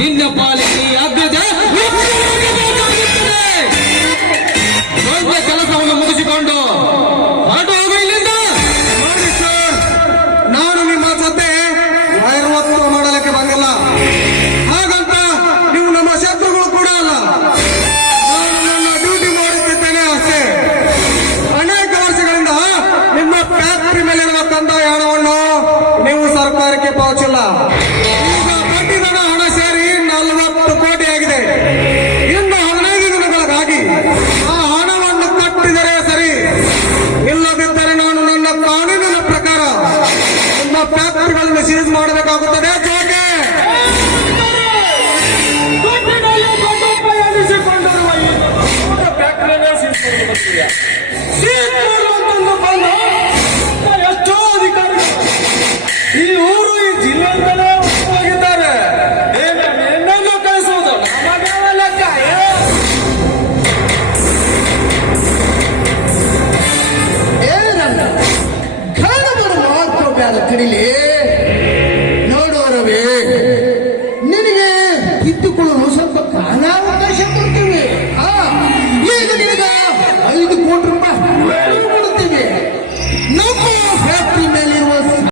ನಿನ್ನ ಪಾಲಿಗೆ ಆದ್ಯತೆ ದೊಡ್ಡ ಕೆಲಸವನ್ನು ಮುಗಿಸಿಕೊಂಡು ಹೊರಟು ಹೋಗು ಇಲ್ಲಿಂದ. ನೋಡಿ ಸರ್, ನಾನು ನಿಮ್ಮ ಜೊತೆ ವೈರವತ್ತು ಮಾಡಲಿಕ್ಕೆ ಬಂದಿಲ್ಲ. ಹಾಗಂತ ನೀವು ನಮ್ಮ ಶತ್ರುಗಳು ಕೂಡ ಅಲ್ಲ. ನಾನು ನನ್ನ ಡ್ಯೂಟಿ ಮಾಡುತ್ತಿದ್ದೇನೆ ಅಷ್ಟೇ. ಅನೇಕ ವರ್ಷಗಳಿಂದ ನಿಮ್ಮ ಫ್ಯಾಕ್ಟರಿ ಮೇಲಿರುವ ಕಂದಾಯ ಹಣವನ್ನು ನೀವು ಸರ್ಕಾರಕ್ಕೆ ಪಾವತಿಸಿಲ್ಲ. ಈಗ ಬಡ್ಡಿದರ ಹಣ ಸೇರಿ 40 ಕೋಟಿ ಆಗಿದೆ. ಇನ್ನು 15 ದಿನಗಳಿಗಾಗಿ ಆ ಹಣವನ್ನು ಕಟ್ಟಿದರೆ ಸರಿ, ಇಲ್ಲದಿದ್ದರೆ ನಾನು ನನ್ನ ಕಾನೂನಿನ ಪ್ರಕಾರ ನಿಮ್ಮ ಫ್ಯಾಕ್ಟರಿಗಳನ್ನು ಸೀಸ್ ಮಾಡಬೇಕಾಗುತ್ತದೆ. ಜೋಕೆ ಎಷ್ಟೋ ಅಧಿಕಾರಿಗಳು ಈ ಊರು ಈ ಜಿಲ್ಲೆ ಮೇಲೆ ಹೋಗಿದ್ದಾರೆ. ಏನನ್ನು ಕಳಿಸುವುದು ನಮಗೆಲ್ಲ ಏನಲ್ಲ ಘನ ಮಾತ್ರ ಬೇಡ ಕಡಿಲಿ